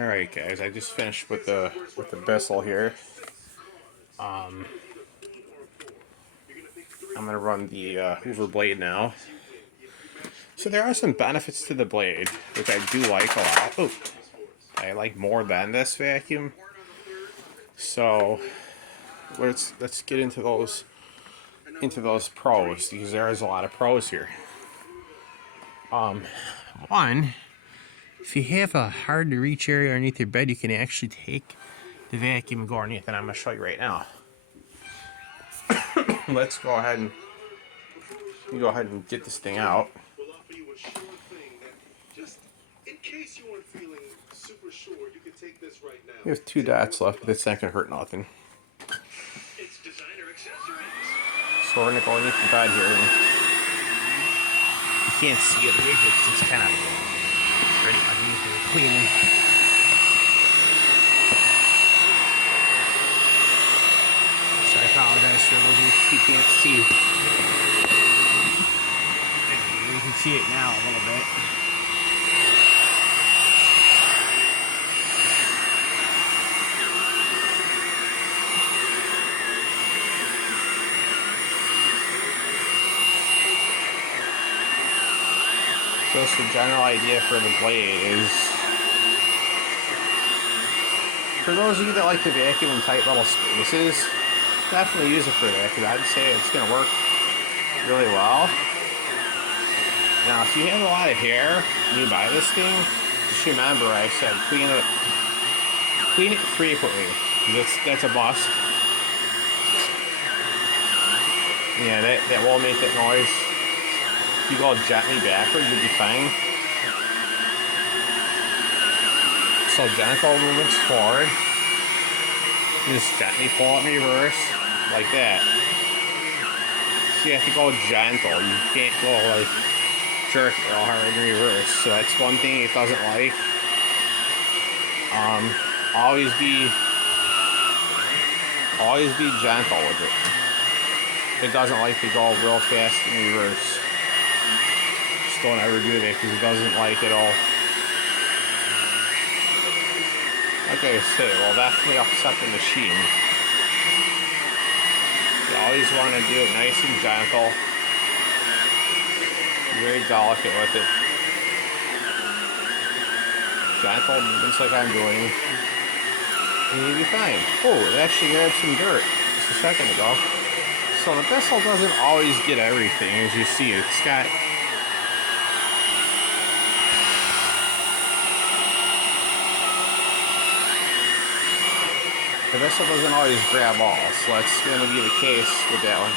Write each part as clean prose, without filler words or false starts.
Alright guys, I just finished with the Bissell here. I'm gonna run the hoover blade now. So there are some benefits to the blade, which I do like a lot. Oh, I like more than this vacuum. So let's get into those pros, because there is a lot of pros here. One, if you have a hard to reach area underneath your bed, you can actually take the vacuum and go underneath, and I'm gonna show you right now. Let's go ahead and get this thing out. We have 2 dots left, but it's not gonna hurt nothing. So we're gonna go underneath the bed here, and you can't see it, it's just kind of ready underneath the cleaning. So I apologize for those of you who can't see. You can see it now a little bit. Just the general idea for the blade is, for those of you that like to vacuum in tight little spaces, definitely use it for that, because I'd say it's going to work really well. Now, if you have a lot of hair and you buy this thing, just remember I said clean it frequently. That's a must. Yeah, that will make that noise. If you go gently backwards, you'll be fine. So gentle movements forward. Just gently pull it in reverse, like that. So you have to go gentle. You can't go like jerk real hard in reverse. So that's one thing it doesn't like. Always be gentle with it. It doesn't like to go real fast in reverse. Don't ever do that, because it doesn't like it all. Like I say, it will definitely upset the machine. You always want to do it nice and gentle. Be very delicate with it. Gentle movements like I'm doing, and you'll be fine. Oh, it actually grabbed some dirt just a second ago. So the Bissell doesn't always get everything, as you see. It's got the Bissell doesn't always grab all, so that's going to be the case with that one.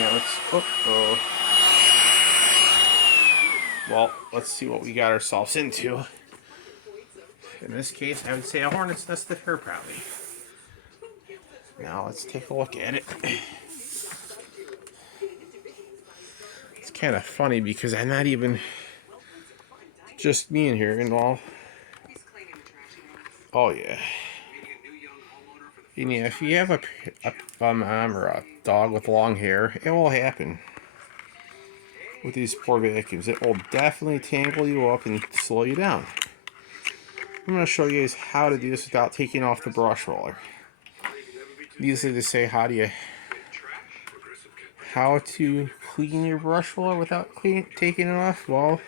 Yeah, well, let's see what we got ourselves into. In this case, I would say a hornet's nest of hair, probably. Now, let's take a look at it. It's kind of funny, because I'm not even just me in here, and all. Oh, yeah. And yeah, if you have a mom or a dog with long hair, it will happen with these poor vacuums. It will definitely tangle you up and slow you down. I'm going to show you guys how to do this without taking off the brush roller. Easy to say, how to clean your brush roller without taking it off? Well,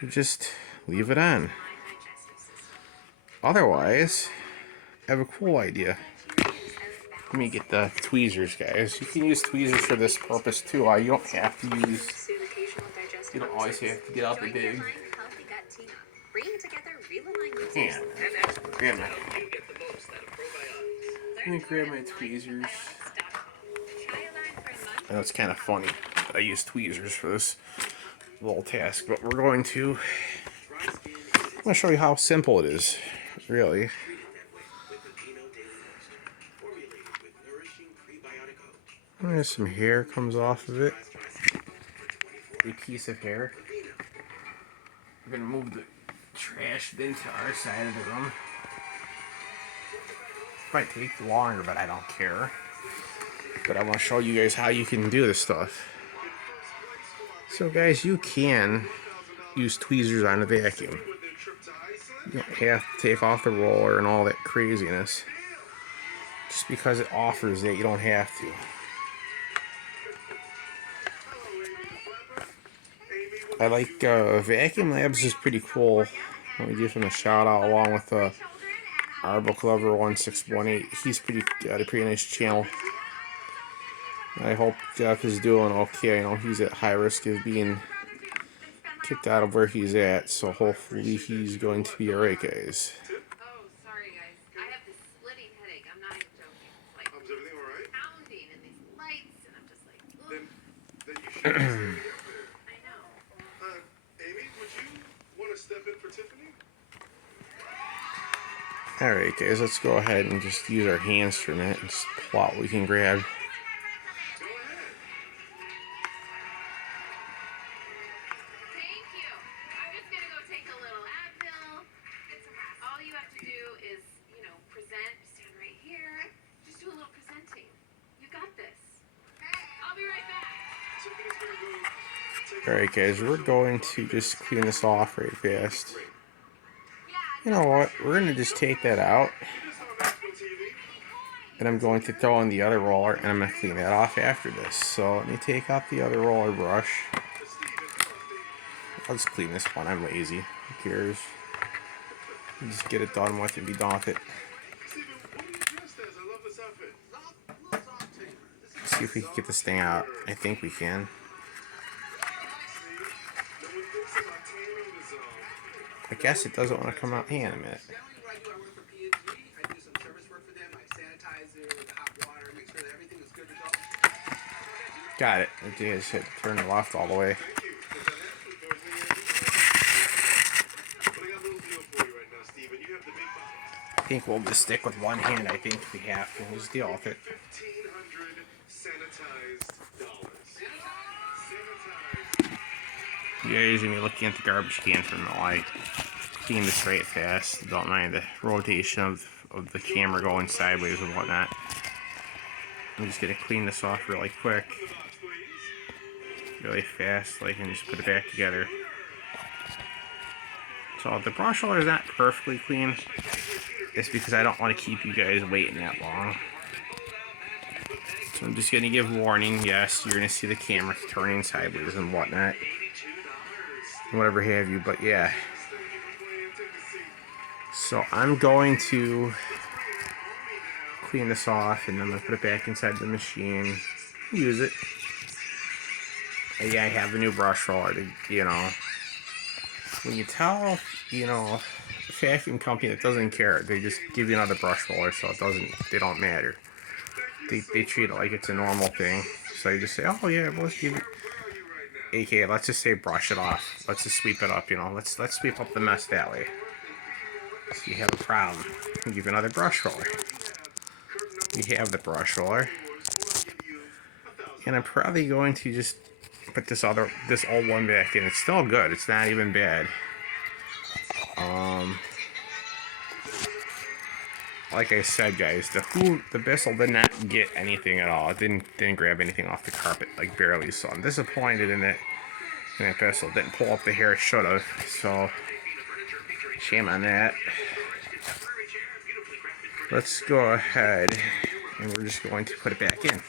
you just leave it on. Otherwise, I have a cool idea. Let me get the tweezers, guys. You can use tweezers for this purpose too. You don't have to use. You don't always have to get out the big hand. Let me grab my tweezers. I know it's kind of funny that I use tweezers for this little task, but we're going to. I'm going to show you how simple it is, really. There's some hair comes off of it. A piece of hair. We're going to move the trash bin to our side of the room. Might take longer, but I don't care. But I want to show you guys how you can do this stuff. So guys, you can use tweezers on a vacuum. You don't have to take off the roller and all that craziness. Just because it offers it, you don't have to. I like Vacuum Labs is pretty cool. Let me give him a shout out along with Arbo Clover 1618. He's got a pretty nice channel. I hope Jeff is doing okay. I know he's at high risk of being kicked out of where he's at, so hopefully he's going to be alright, guys. Oh, sorry guys. I have this splitting headache. I'm not even joking. It's like is everything all right? pounding in these lights, and I'm just like, ugh. Then you should stay in there. I know. Amy, would you want to step in for Tiffany? Alright, guys, let's go ahead and just use our hands for a minute and just plot what we can grab. Go ahead. Thank you. I'm just gonna go take a little Advil. It's a wrap. All you have to do is, present. Stand right here. Just do a little presenting. You got this. I'll be right back. Tiffany's gonna go take Alright, guys, we're going to just clean this off right fast. You know what? We're going to just take that out. And I'm going to throw in the other roller, and I'm going to clean that off after this. So let me take out the other roller brush. I'll just clean this one. I'm lazy. Who cares? Just get it done with and be done with it. Let's see if we can get this thing out. I think we can. I guess it doesn't want to come out. Hang on a minute. Got it. I think I just hit turn the left all the way. I think we'll just stick with one hand. I think we have to. We'll just deal with it. You guys are going to be looking at the garbage can from the light. Clean this right fast. Don't mind the rotation of the camera going sideways and whatnot. I'm just going to clean this off really quick. Really fast, so I can just put it back together. So the brush roller is not perfectly clean. It's because I don't want to keep you guys waiting that long. So I'm just going to give warning. Yes, you're going to see the camera turning sideways and whatnot. Whatever have you, but yeah. So I'm going to clean this off, and then I'm going to put it back inside the machine. Use it. And yeah, I have a new brush roller to, when you tell, a vacuum company that doesn't care, they just give you another brush roller, so they don't matter. They treat it like it's a normal thing. So you just say, oh yeah, we'll just give it. AKA, let's just say brush it off. Let's just sweep it up, Let's sweep up the mess that way. So you have a problem. I'll give you another brush roller. We have the brush roller. And I'm probably going to just put this old one back in. It's still good. It's not even bad. Like I said, guys, the Bissell did not get anything at all. It didn't grab anything off the carpet, like barely. So I'm disappointed in that Bissell didn't pull up the hair it should have. So shame on that. Let's go ahead and we're just going to put it back in.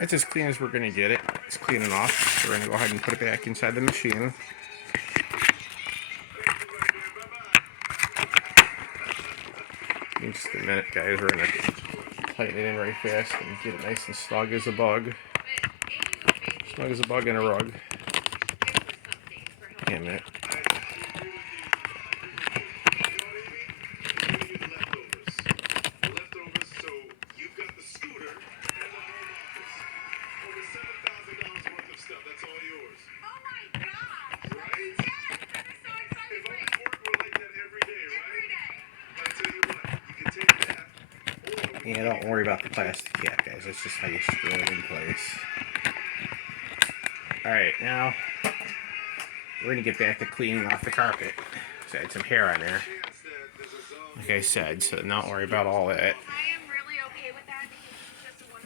It's as clean as we're going to get it. It's clean enough. We're going to go ahead and put it back inside the machine. In just a minute, guys. We're going to tighten it in right fast and get it nice and snug as a bug. Snug as a bug in a rug. Wait a minute. Yeah, don't worry about the plastic cap, guys. That's just how you screw it in place. Alright, now we're going to get back to cleaning off the carpet. So I had some hair on there. Like I said, so don't worry about all that.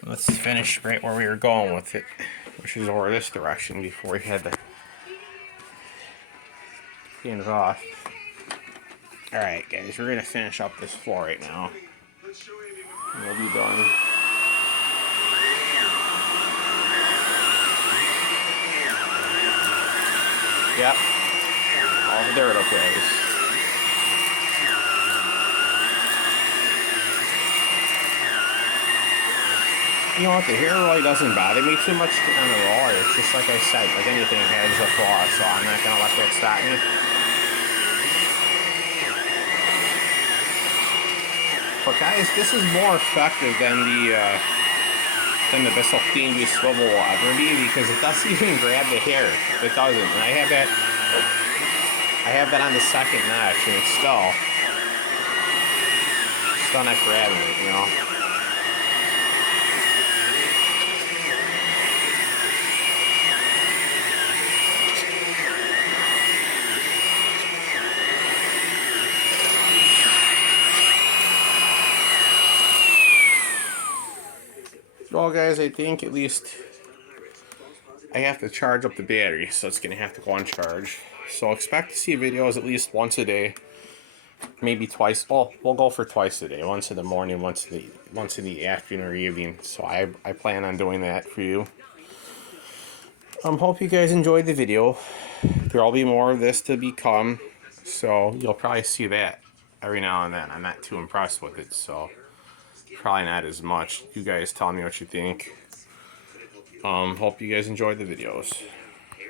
Let's finish right where we were going with it, which is over this direction before we had to Clean it off. Alright guys, we're gonna finish up this floor right now. Let's show Amy And we'll be done. Yep. All the dirt up, guys. You know what, the hair really doesn't bother me too much on the roller. It's just like I said, like anything has a flaw, so I'm not gonna let that stop me. But guys, this is more effective than the Bissell Clean View Swivel will ever be, because it doesn't even grab the hair. It doesn't. And I have that on the second notch, and it's still not grabbing it, you know. Well guys, I think at least I have to charge up the battery, so it's gonna have to go on charge. So expect to see videos at least once a day, maybe twice. Well, we'll go for twice a day, once in the morning, once in the afternoon or evening. So I plan on doing that for you. Hope you guys enjoyed the video. There'll be more of this to become, so you'll probably see that every now and then. I'm not too impressed with it, so probably not as much. You guys tell me what you think. Hope you guys enjoyed the videos.